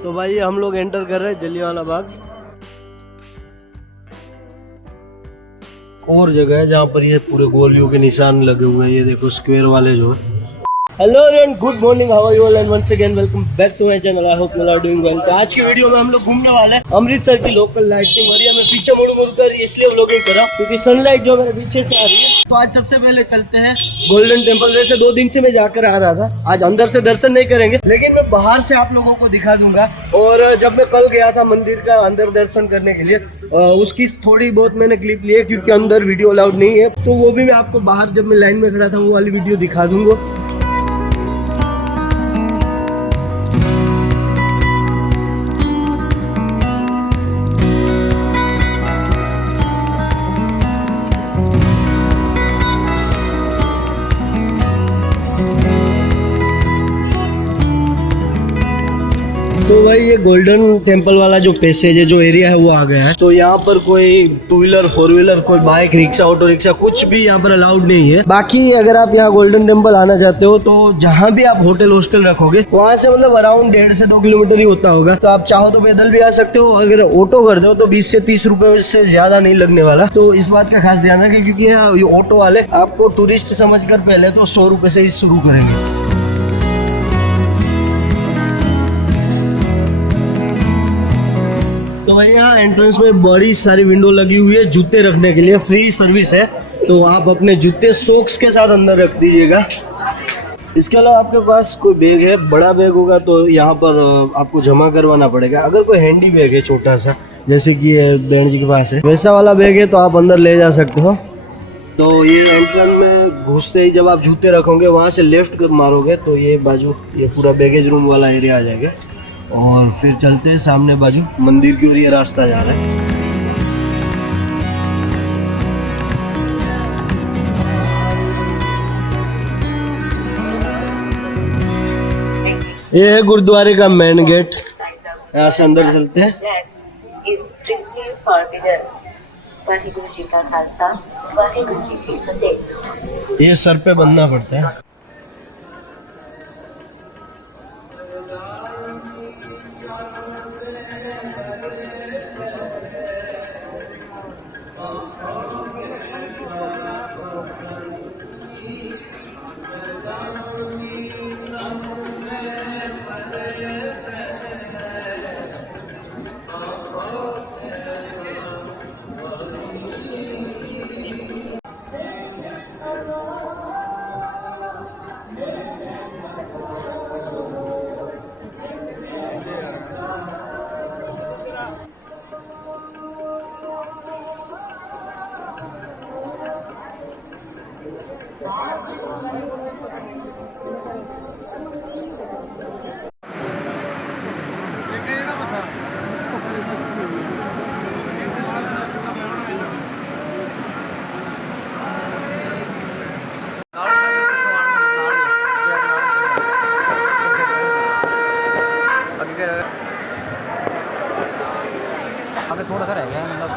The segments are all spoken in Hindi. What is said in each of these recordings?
तो भाई हम लोग एंटर कर रहे हैं जलियांवाला बाग। और जगह है जहाँ पर ये पूरे गोलियों के निशान लगे हुए हैं, ये देखो स्क्वायर वाले जो है। Hello and good morning, how are you all and once again welcome back to my channel. I hope you are doing well. तो आज की वीडियो में हम लोग घूमने वाले हैं अमृतसर की लोकल लाइटिंग। और ये मैं पीछे मुड़ कर इसलिए व्लॉगिंग कर रहा हूं क्योंकि सनलाइट जो मेरे पीछे से आ रही है। तो आज सबसे पहले चलते हैं गोल्डन टेम्पल। वैसे 2 दिन से मैं जाकर आ रहा था, आज अंदर से दर्शन नहीं करेंगे लेकिन मैं बाहर से आप लोगों को दिखा दूंगा। और जब मैं कल गया था मंदिर का अंदर दर्शन करने के लिए, उसकी थोड़ी बहुत मैंने क्लिप ली है क्योंकि अंदर वीडियो अलाउड नहीं है। तो वो भी मैं आपको बाहर जब मैं लाइन में खड़ा था वो वाली वीडियो दिखा दूंगा। तो भाई ये गोल्डन टेम्पल वाला जो पैसेज है, जो एरिया है वो आ गया है। तो यहाँ पर कोई 2 व्हीलर 4 व्हीलर कोई बाइक रिक्शा ऑटो रिक्शा कुछ भी यहाँ पर अलाउड नहीं है। बाकी अगर आप यहाँ गोल्डन टेम्पल आना चाहते हो तो जहाँ भी आप होटल हॉस्टल रखोगे वहाँ से मतलब अराउंड 1.5 से 2 किलोमीटर ही होता होगा। तो आप चाहो तो पैदल भी आ सकते हो, अगर ऑटो कर दो तो 20 से 30 रुपए से ज्यादा नहीं लगने वाला। तो इस बात का खास ध्यान रखें क्योंकि ये ऑटो वाले आपको टूरिस्ट समझकर पहले तो 100 रुपए से ही शुरू करेंगे। तो भाई यहाँ एंट्रेंस में बड़ी सारी विंडो लगी हुई है जूते रखने के लिए, फ्री सर्विस है। तो आप अपने जूते सॉक्स के साथ अंदर रख दीजिएगा। इसके अलावा आपके पास कोई बैग है, बड़ा बैग होगा तो यहाँ पर आपको जमा करवाना पड़ेगा। अगर कोई हैंडी बैग है छोटा सा, जैसे कि बहन जी के पास है वैसा वाला बैग है, तो आप अंदर ले जा सकते हो। तो ये एंट्रेंस में घुसते ही जब आप जूते रखोगे वहाँ से लेफ्ट मारोगे तो ये बाजू ये पूरा बैगेज रूम वाला एरिया आ जाएगा। और फिर चलते हैं सामने बाजू मंदिर की ओर, ये रास्ता जा रहा है। ये है गुरुद्वारे का मेन गेट, यहाँ से अंदर चलते हैं। ये सर पे बंधना पड़ता है। आगे थोड़ा सा रह गया है मतलब।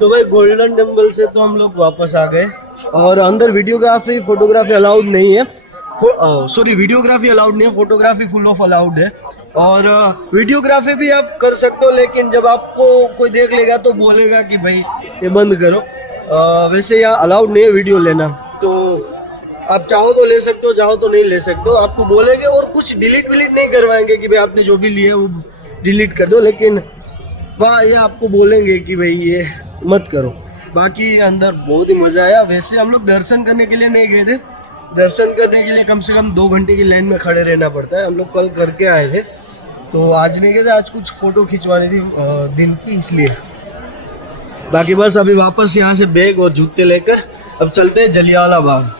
तो भाई गोल्डन टेम्पल से तो हम लोग वापस आ गए और अंदर वीडियोग्राफी फोटोग्राफी अलाउड नहीं है। सॉरी वीडियोग्राफी अलाउड नहीं है, फोटोग्राफी फुल ऑफ अलाउड है। और वीडियोग्राफी भी आप कर सकते हो लेकिन जब आपको कोई देख लेगा तो बोलेगा कि भाई ये बंद करो। वैसे यहाँ अलाउड नहीं है वीडियो लेना, तो आप चाहो तो ले सकते हो, चाहो तो नहीं ले सकते हो। आपको बोलेंगे और कुछ डिलीट विलीट नहीं करवाएंगे कि भाई आपने जो भी लिए वो डिलीट कर दो, लेकिन वहाँ ये आपको बोलेंगे कि भाई ये मत करो। बाकी अंदर बहुत ही मजा आया। वैसे हम लोग दर्शन करने के लिए नहीं गए थे, दर्शन करने के लिए कम से कम 2 घंटे की लाइन में खड़े रहना पड़ता है। हम लोग कल करके आए थे, तो आज नहीं गए थे, आज कुछ फ़ोटो खिंचवानी थी दिन की, इसलिए। बाकी बस अभी वापस यहाँ से बैग और जूते लेकर अब चलते हैं जलियांवाला बाग।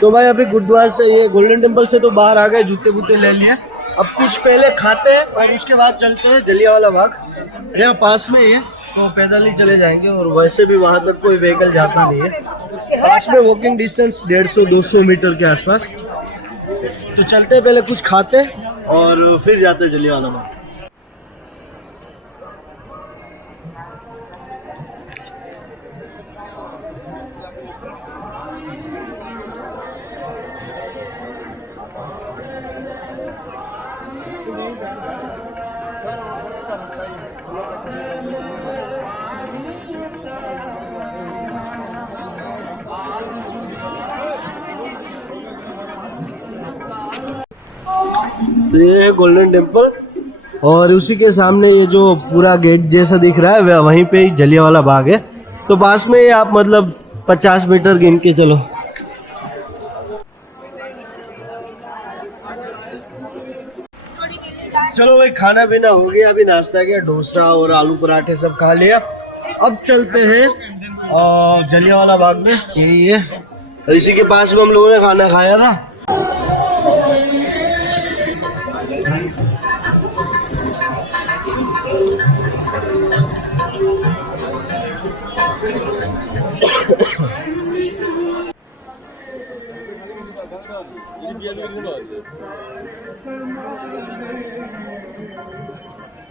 तो भाई अभी गुरुद्वारा से, ये गोल्डन टेम्पल से तो बाहर आ गए, जूते वूते ले लिए। अब कुछ पहले खाते हैं और उसके बाद चलते हैं जलियांवाला बाग। यहाँ पास में ही है, तो पैदल ही चले जाएंगे, और वैसे भी वहाँ तक कोई व्हीकल जाता नहीं है। पास में वॉकिंग डिस्टेंस 150-200 मीटर के आसपास। तो चलते हैं, पहले कुछ खाते हैं और फिर जाते हैं जलियांवाला बाग। तो ये है गोल्डन टेम्पल, और उसी के सामने ये जो पूरा गेट जैसा दिख रहा है वहीं पे ही जलियांवाला बाग है। तो पास में ही आप मतलब 50 मीटर गिन के चलो। चलो भाई, खाना पीना हो गया, अभी नाश्ता किया, डोसा और आलू पराठे सब खा लिया। अब चलते हैं जलियांवाला बाग में, यही है, इसी के पास में हम लोगों ने खाना खाया था।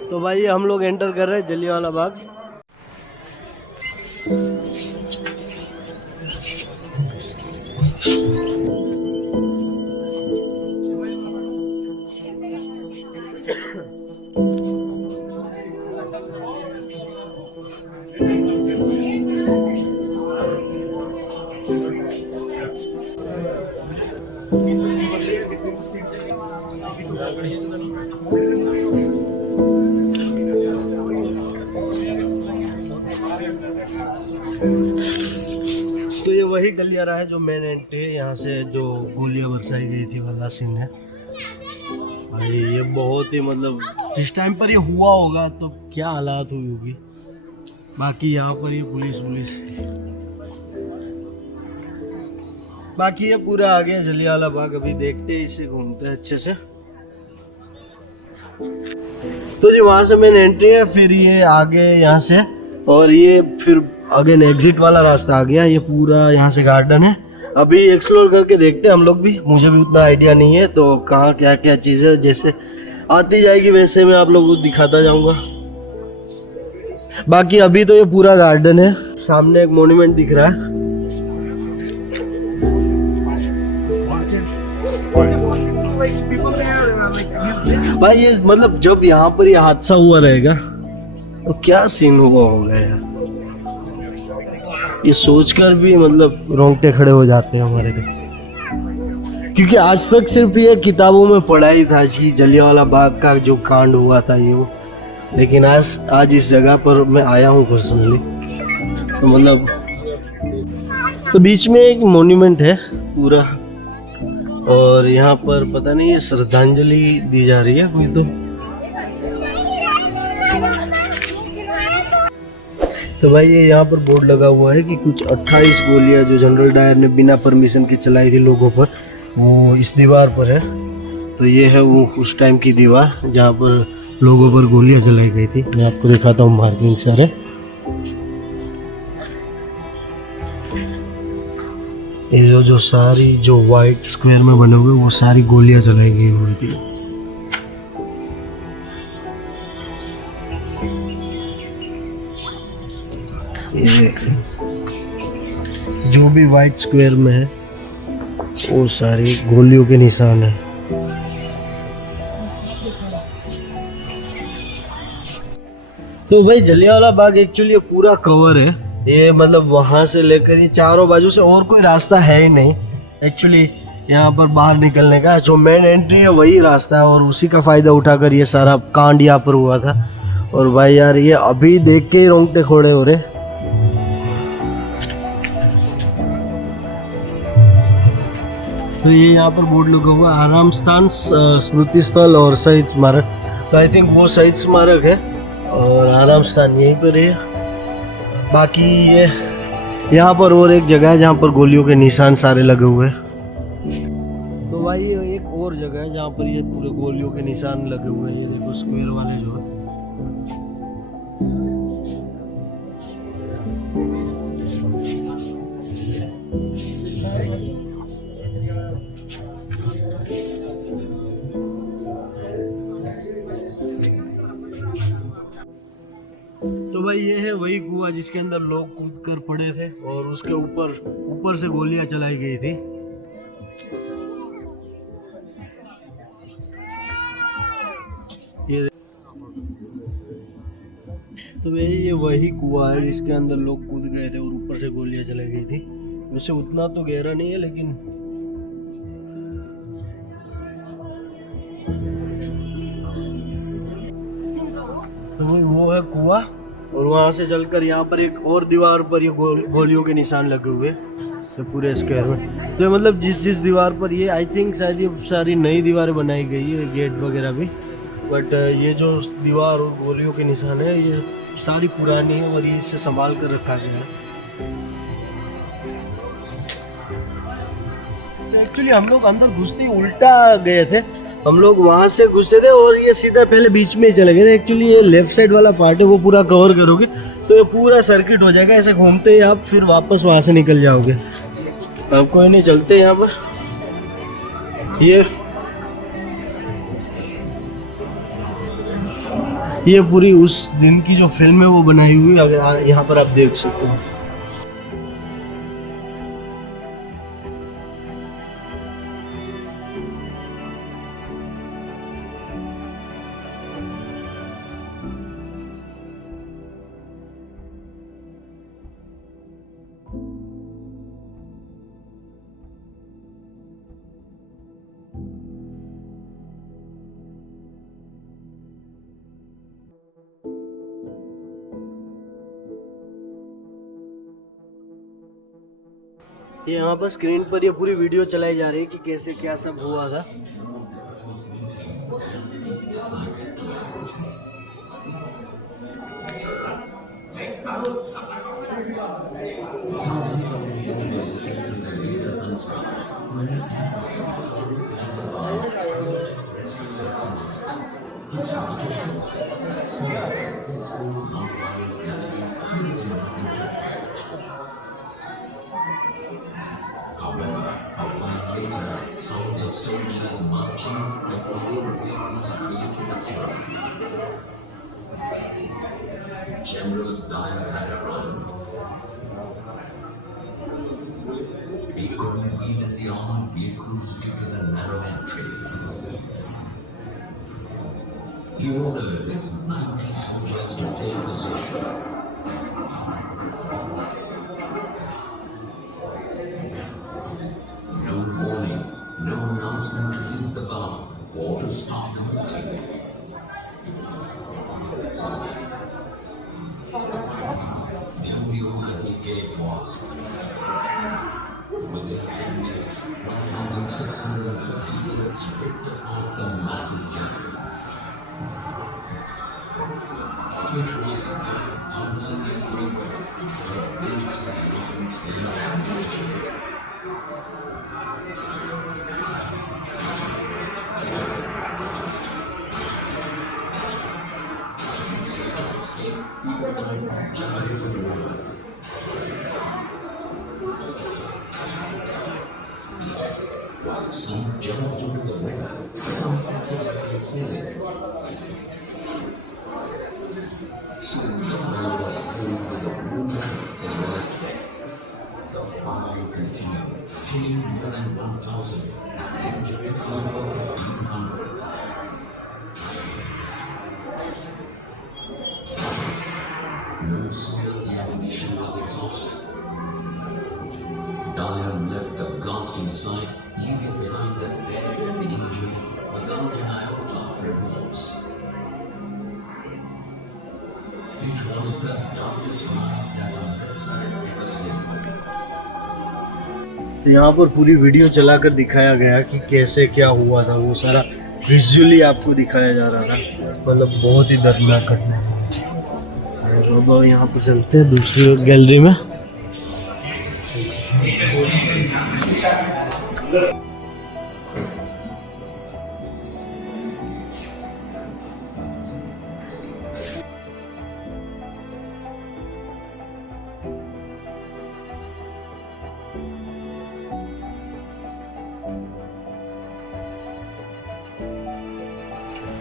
तो भाई हम लोग एंटर कर रहे हैं जलियांवाला बाग। तो ये वही गलियारा है जो मेन एंट्री है, यहाँ से जो गोलियां बरसाई गई थी वाला सीन है। भाई ये बहुत ही मतलब जिस टाइम पर ये हुआ होगा तो क्या हालात हुई होगी। बाकी यहाँ पर ये पुलिस बाकी ये पूरा आ गया जलियांवाला बाग। अभी देखते हैं, इसे घूमते हैं अच्छे से। तो जी वहाँ से मेन एंट्री है, फिर ये आगे यहाँ से, और ये फिर आगे एग्जिट वाला रास्ता आ गया। ये पूरा यहाँ से गार्डन है। अभी एक्सप्लोर करके देखते हैं हम लोग भी, मुझे भी उतना आइडिया नहीं है, तो कहाँ क्या क्या चीज़ है, जैसे आती जाएगी वैसे मैं आप लोगों को दिखाता जाऊंगा। बाकी अभी तो ये पूरा गार्डन है, सामने एक मॉन्यूमेंट दिख रहा है। भाई ये मतलब जब यहाँ पर ये हादसा हुआ रहेगा तो क्या सीन हुआ होगा यार, ये सोचकर भी मतलब रोंगटे खड़े हो जाते हैं हमारे को। क्योंकि आज तक सिर्फ ये किताबों में पढ़ा ही था कि जलियांवाला बाग का जो कांड हुआ था ये वो, लेकिन आज इस जगह पर मैं आया हूँ पर्सनली, तो मतलब तो बीच में एक मॉन्यूमेंट है पूरा, और यहाँ पर पता नहीं ये श्रद्धांजलि दी जा रही है कोई। तो भाई ये यहाँ पर बोर्ड लगा हुआ है कि कुछ 28 गोलियां जो जनरल डायर ने बिना परमिशन के चलाई थी लोगों पर, वो इस दीवार पर है। तो ये है वो उस टाइम की दीवार जहाँ पर लोगों पर गोलियां चलाई गई थी। मैं आपको दिखाता हूँ, मार्किंग सर है। ये जो सारी जो वाइट स्क्वायर में बने हुए वो सारी गोलियां चलाई गई हुई थी। जो भी वाइट स्क्वायर में है वो सारी गोलियों के निशान है। तो भाई जलियांवाला बाग एक्चुअली पूरा कवर है, ये मतलब वहां से लेकर ये चारों बाजू से और कोई रास्ता है ही नहीं एक्चुअली यहाँ पर बाहर निकलने का। जो मेन एंट्री है वही रास्ता है, और उसी का फायदा उठाकर ये सारा कांड यहाँ पर हुआ था। और भाई यार ये अभी देख के ही रोंगटे खड़े हो रहे। तो ये यहाँ पर बोर्ड लगा हुआ है आराम स्थान स्मृति स्थल और शहीद स्मारक। तो आई थिंक वो शहीद स्मारक है और आराम स्थान यहीं पर है। बाकी ये यहाँ पर और एक जगह है जहाँ पर गोलियों के निशान सारे लगे हुए हैं। तो भाई ये एक और जगह है जहाँ पर ये पूरे गोलियों के निशान लगे हुए हैं। ये देखो स्क्वायर वाले जो है। तो भाई ये है वही कुआं जिसके अंदर लोग कूद कर पड़े थे और उसके ऊपर से गोलियां चलाई गई थी। ये तो भाई ये वही कुआं है जिसके अंदर लोग कूद गए थे और ऊपर से गोलियां चलाई गई थी। वैसे उतना तो गहरा नहीं है लेकिन तो वो है कुआं और वहां से चलकर यहाँ पर एक और दीवार पर ये गोलियों के निशान लगे हुए तो पूरे स्क्वायर में। तो मतलब जिस दीवार पर ये आई थिंक शायद ये सारी नई दीवारें बनाई गई है गेट वगैरह भी, बट ये जो दीवार और गोलियों के निशान है ये सारी पुरानी है और ये इसे संभाल कर रखा गया है। एक्चुअली हम लोग अंदर घुसते ही उल्टा गए थे। हम लोग वहां से घुसे थे और ये सीधा पहले बीच में ही चले गए थे। एक्चुअली ये लेफ्ट साइड वाला पार्ट है वो पूरा कवर करोगे तो ये पूरा सर्किट हो जाएगा। ऐसे घूमते ही आप फिर वापस वहां से निकल जाओगे। अब कोई नहीं, चलते यहाँ पर। ये पूरी उस दिन की जो फिल्म है वो बनाई हुई, अगर यहाँ पर आप देख सकते हो। ये यहाँ पर स्क्रीन पर ये पूरी वीडियो चलाई जा रही है कि कैसे क्या सब हुआ था। Sounds of soldiers marching and all vehicles created a fire. General Dyer had arrived. He couldn't even the armored vehicles due to the narrow entry. He ordered his 90 soldiers to take position. No warning, no announcement to leave the bar or to stop the meeting. The only order he gave was, within 10 minutes, 1,650 bullets ripped apart the massive cannon. It was uncertain frequent, but dangerously frequent space. Some jumped into the river, some accidentally falling. Some was through with the wound as well as death. The fire continued, killing more than 1,000 and injuring over 1,500. No sooner the ammunition was exhausted, Dyer left the ghastly sight, leaving behind the dead and the injured without an iota of remorse. It was the darkest night that America had ever seen. तो यहाँ पर पूरी वीडियो चलाकर दिखाया गया कि कैसे क्या हुआ था, वो सारा विजुअली आपको दिखाया जा रहा था। मतलब बहुत ही दर्दनाक घटना है। अब यहाँ पर चलते हैं दूसरी गैलरी में।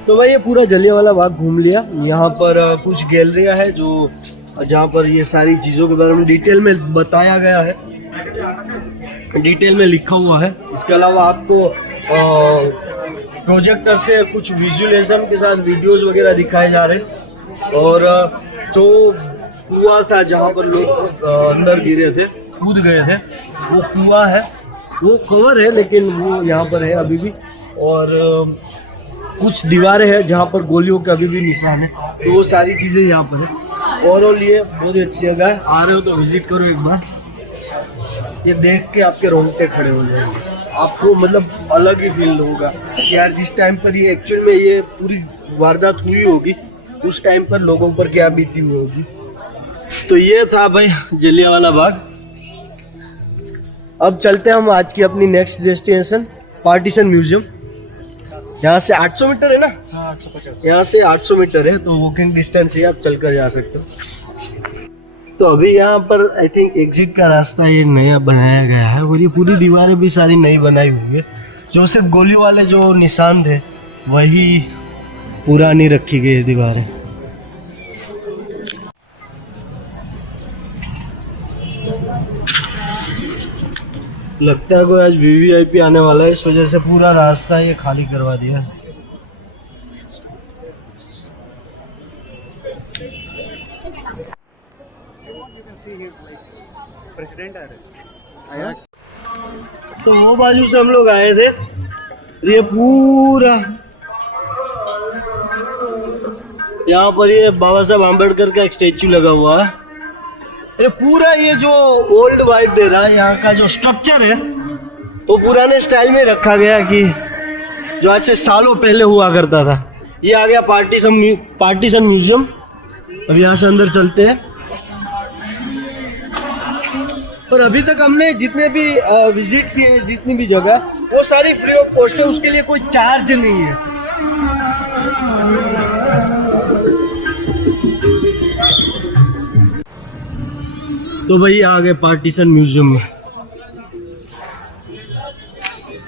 तो भाई ये पूरा जलियांवाला बाग घूम लिया। यहाँ पर कुछ गैलरियाँ है जो जहाँ पर ये सारी चीज़ों के बारे में डिटेल में बताया गया है, डिटेल में लिखा हुआ है। इसके अलावा आपको प्रोजेक्टर से कुछ विजुअलाइजेशन के साथ वीडियोस वगैरह दिखाए जा रहे हैं। और जो कुआं था जहाँ पर लोग अंदर गिरे थे, कूद गए थे, वो कुआं है, वो कवर है लेकिन वो यहाँ पर है अभी भी। और कुछ दीवारें हैं जहाँ पर गोलियों के अभी भी निशान है, तो वो सारी चीज़ें यहाँ पर है। ओवरऑल ये बहुत ही अच्छी जगह है, आ रहे हो तो विजिट करो एक बार। ये देख के आपके रोंगटे खड़े हो जाएंगे, आपको मतलब अलग ही फील होगा कि यार जिस टाइम पर ये एक्चुअल में ये पूरी वारदात हुई होगी, उस टाइम पर लोगों पर क्या बीती हुई होगी। तो ये था भाई जलियांवाला बाग। अब चलते हैं हम आज की अपनी नेक्स्ट डेस्टिनेशन पार्टीशन म्यूजियम। यहाँ से 800 मीटर है ना? हाँ, 850। यहाँ से 800 मीटर है, तो वॉकिंग डिस्टेंस है, आप चलकर जा सकते हो। तो अभी यहाँ पर आई थिंक एग्जिट का रास्ता ये नया बनाया गया है, और ये पूरी दीवारें भी सारी नई बनाई हुई है। जो सिर्फ गोली वाले जो निशान थे वही पुरानी रखी गई है दीवारें। लगता है कोई आज वीवीआईपी आने वाला है, इस वजह से पूरा रास्ता ये खाली करवा दिया है। तो वो बाजू से हम लोग आए थे, ये पूरा यहाँ पर ये बाबा साहब आम्बेडकर का एक स्टेच्यू लगा हुआ है। ये पूरा ये जो ओल्ड वाइब दे रहा है, यहाँ का जो स्ट्रक्चर है वो पुराने स्टाइल में रखा गया कि जो आज से सालों पहले हुआ करता था। ये आ गया पार्टीशन म्यूजियम। अब यहाँ से अंदर चलते हैं। पर अभी तक हमने जितने भी विजिट किए, जितनी भी जगह, वो सारी फ्री ऑफ कॉस्ट है, उसके लिए कोई चार्ज नहीं है। तो भाई आ गए पार्टीशन म्यूजियम में।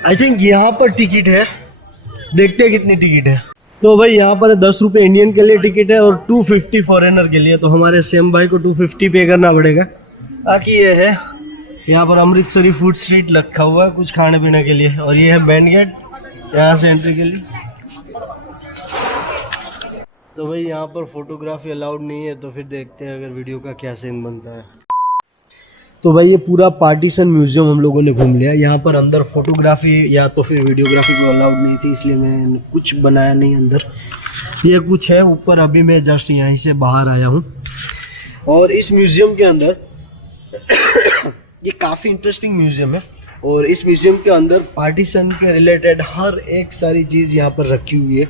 आई थिंक यहाँ पर टिकट है, देखते हैं कितनी टिकट है। तो भाई यहाँ पर 10 रुपये इंडियन के लिए टिकट है और 250 फॉरेनर के लिए। तो हमारे सेम भाई को 250 पे करना पड़ेगा। बाकी ये है यहाँ पर अमृतसरी फूड स्ट्रीट रखा हुआ है कुछ खाने पीने के लिए, और ये है बैंड गेट यहाँ से एंट्री के लिए। तो भाई यहाँ पर फोटोग्राफी अलाउड नहीं है, तो फिर देखते हैं अगर वीडियो का क्या सीन बनता है। तो भाई ये पूरा पार्टीशन म्यूजियम हम लोगों ने घूम लिया। यहाँ पर अंदर फोटोग्राफी या तो फिर वीडियोग्राफी को अलाउड नहीं थी, इसलिए मैंने कुछ बनाया नहीं अंदर। ये कुछ है ऊपर, अभी मैं जस्ट यहीं से बाहर आया हूँ। और इस म्यूजियम के अंदर ये काफ़ी इंटरेस्टिंग म्यूजियम है, और इस म्यूजियम के अंदर पार्टीशन के रिलेटेड हर एक सारी चीज़ यहाँ पर रखी हुई है।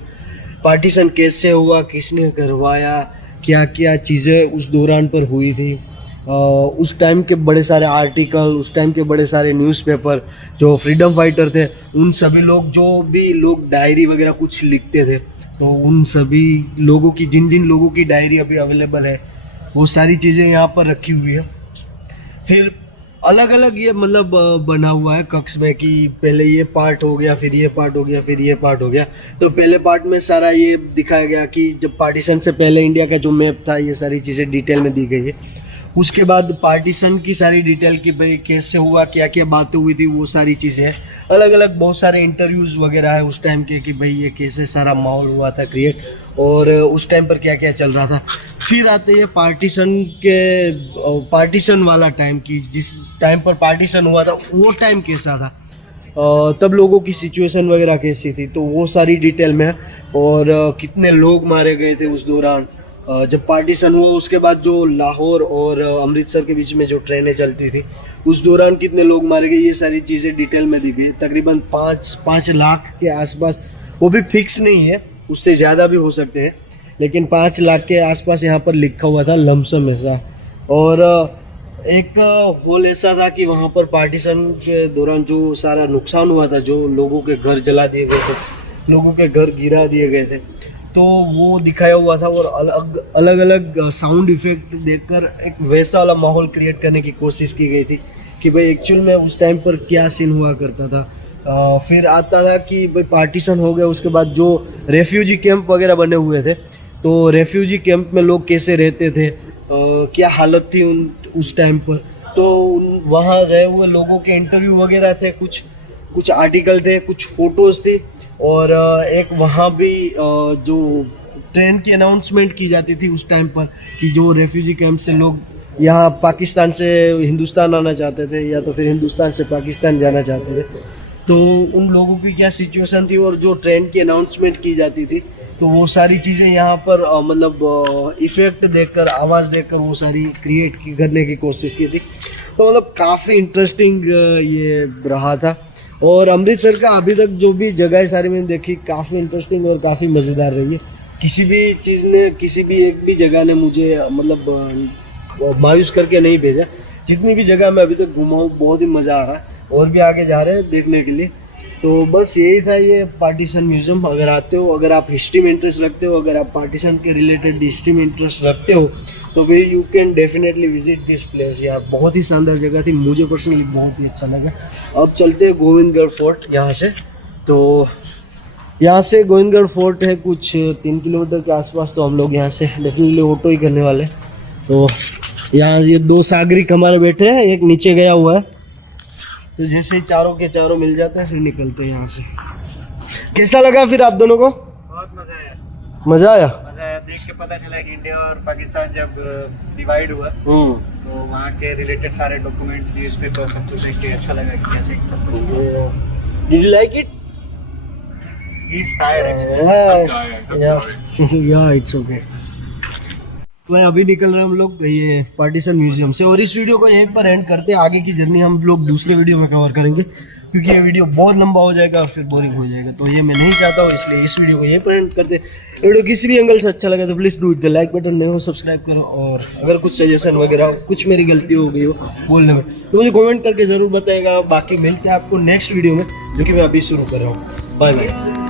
पार्टीशन कैसे हुआ, किसने करवाया, क्या क्या चीज़ें उस दौरान पर हुई थी, उस टाइम के बड़े सारे आर्टिकल, उस टाइम के बड़े सारे न्यूज़पेपर, जो फ्रीडम फाइटर थे, उन सभी लोग, जो भी लोग डायरी वगैरह कुछ लिखते थे, तो उन सभी लोगों की, जिन जिन लोगों की डायरी अभी अवेलेबल है, वो सारी चीज़ें यहाँ पर रखी हुई है। फिर अलग अलग ये मतलब बना हुआ है कक्ष में कि पहले ये पार्ट हो गया, फिर ये पार्ट हो गया, फिर ये पार्ट हो गया। तो पहले पार्ट में सारा ये दिखाया गया कि जब पार्टीशन से पहले इंडिया का जो मैप था, ये सारी चीज़ें डिटेल में दी गई है। उसके बाद पार्टीशन की सारी डिटेल कि भाई कैसे हुआ, क्या क्या बातें हुई थी, वो सारी चीज़ें हैं। अलग अलग बहुत सारे इंटरव्यूज़ वगैरह है उस टाइम के कि भाई ये कैसे सारा माहौल हुआ था क्रिएट, और उस टाइम पर क्या क्या चल रहा था। फिर आते हैं पार्टीशन वाला टाइम की, जिस टाइम पर पार्टीशन हुआ था वो टाइम कैसा था, तब लोगों की सिचुएशन वगैरह कैसी थी, तो वो सारी डिटेल में है। और कितने लोग मारे गए थे उस दौरान, जब पार्टीशन हुआ उसके बाद जो लाहौर और अमृतसर के बीच में जो ट्रेनें चलती थी उस दौरान कितने लोग मारे गए, ये सारी चीज़ें डिटेल में दी गई। तकरीबन 5 लाख के आसपास, वो भी फिक्स नहीं है, उससे ज़्यादा भी हो सकते हैं, लेकिन 5 लाख के आसपास यहाँ पर लिखा हुआ था लमसम ऐसा। और एक होल ऐसा था कि वहाँ पर पार्टीशन के दौरान जो सारा नुकसान हुआ था, जो लोगों के घर जला दिए गए थे, लोगों के घर गिरा दिए गए थे, तो वो दिखाया हुआ था। और अलग अलग साउंड इफेक्ट देकर एक वैसा वाला माहौल क्रिएट करने की कोशिश की गई थी कि भाई एक्चुअल में उस टाइम पर क्या सीन हुआ करता था। फिर आता था कि भाई पार्टीशन हो गया, उसके बाद जो रेफ्यूजी कैंप वगैरह बने हुए थे, तो रेफ्यूजी कैंप में लोग कैसे रहते थे, क्या हालत थी उस टाइम पर, तो वहाँ रहे हुए लोगों के इंटरव्यू वगैरह थे, कुछ आर्टिकल थे, कुछ फोटोज़ थी। और एक वहाँ भी जो ट्रेन की अनाउंसमेंट की जाती थी उस टाइम पर कि जो रेफ्यूजी कैंप से लोग यहाँ पाकिस्तान से हिंदुस्तान आना चाहते थे या तो फिर हिंदुस्तान से पाकिस्तान जाना चाहते थे, तो उन लोगों की क्या सिचुएशन थी और जो ट्रेन की अनाउंसमेंट की जाती थी, तो वो सारी चीज़ें यहाँ पर मतलब इफ़ेक्ट देकर, आवाज़ देकर वो सारी क्रिएट करने की कोशिश की थी। तो मतलब काफ़ी इंटरेस्टिंग ये रहा था। और अमृतसर का अभी तक जो भी जगह सारी मैंने देखी, काफ़ी इंटरेस्टिंग और काफ़ी मज़ेदार रही है। किसी भी चीज़ ने, किसी भी एक भी जगह ने मुझे मतलब मायूस करके नहीं भेजा। जितनी भी जगह मैं अभी तक घूमा हूँ बहुत ही मज़ा आ रहा है, और भी आगे जा रहे हैं देखने के लिए। तो बस यही था ये पार्टीशन म्यूज़ियम। अगर आते हो, अगर आप हिस्ट्री में इंटरेस्ट रखते हो, अगर आप पार्टीशन के रिलेटेड हिस्ट्री में इंटरेस्ट रखते हो, तो फिर you can definitely visit this place. यार बहुत ही शानदार जगह थी, मुझे पर्सनली बहुत ही अच्छा लगा। अब चलते हैं गोविंदगढ़ फोर्ट यहाँ से। तो यहाँ से गोविंदगढ़ फोर्ट है कुछ 3 किलोमीटर के आसपास, तो हम लोग यहाँ से डेफिनेटली ऑटो ही करने वाले। तो यहाँ ये 2 सागरिक हमारे बैठे हैं, एक नीचे गया हुआ है, तो जैसे ही चारों के चारों मिल जाते हैं फिर निकलते हैं यहाँ से। कैसा लगा फिर आप दोनों को? बहुत मज़ा आया। मज़ा आया? मज़ा आया, देख के पता चला कि इंडिया और पाकिस्तान जब डिवाइड हुआ तो वहाँ के रिलेटेड सारे डॉक्यूमेंट्स, न्यूज़पेपर सब कुछ देख के अच्छा लगा कि कैसे सब कुछ। Did you like it? He's tired actually. Yeah, it's okay. भाई अभी निकल रहे हैं हम लोग ये पार्टीशन म्यूजियम से, और इस वीडियो को यहीं पर एंड करते हैं। आगे की जर्नी हम लोग दूसरे वीडियो में कवर करेंगे, क्योंकि ये वीडियो बहुत लंबा हो जाएगा और फिर बोरिंग हो जाएगा, तो ये मैं नहीं चाहता हूँ, इसलिए इस वीडियो को यहीं पर एंड करते हैं। वीडियो किसी भी एंगल से अच्छा लगा तो please do it the like button, नहीं हो सब्सक्राइब करो, और अगर कुछ सजेशन वगैरह हो, कुछ मेरी गलती हो गई हो बोलने में, तो मुझे कमेंट करके ज़रूर बताएगा। बाकी मिलते हैं आपको नेक्स्ट वीडियो में, जो कि मैं अभी शुरू कर रहा हूँ। Bye bye.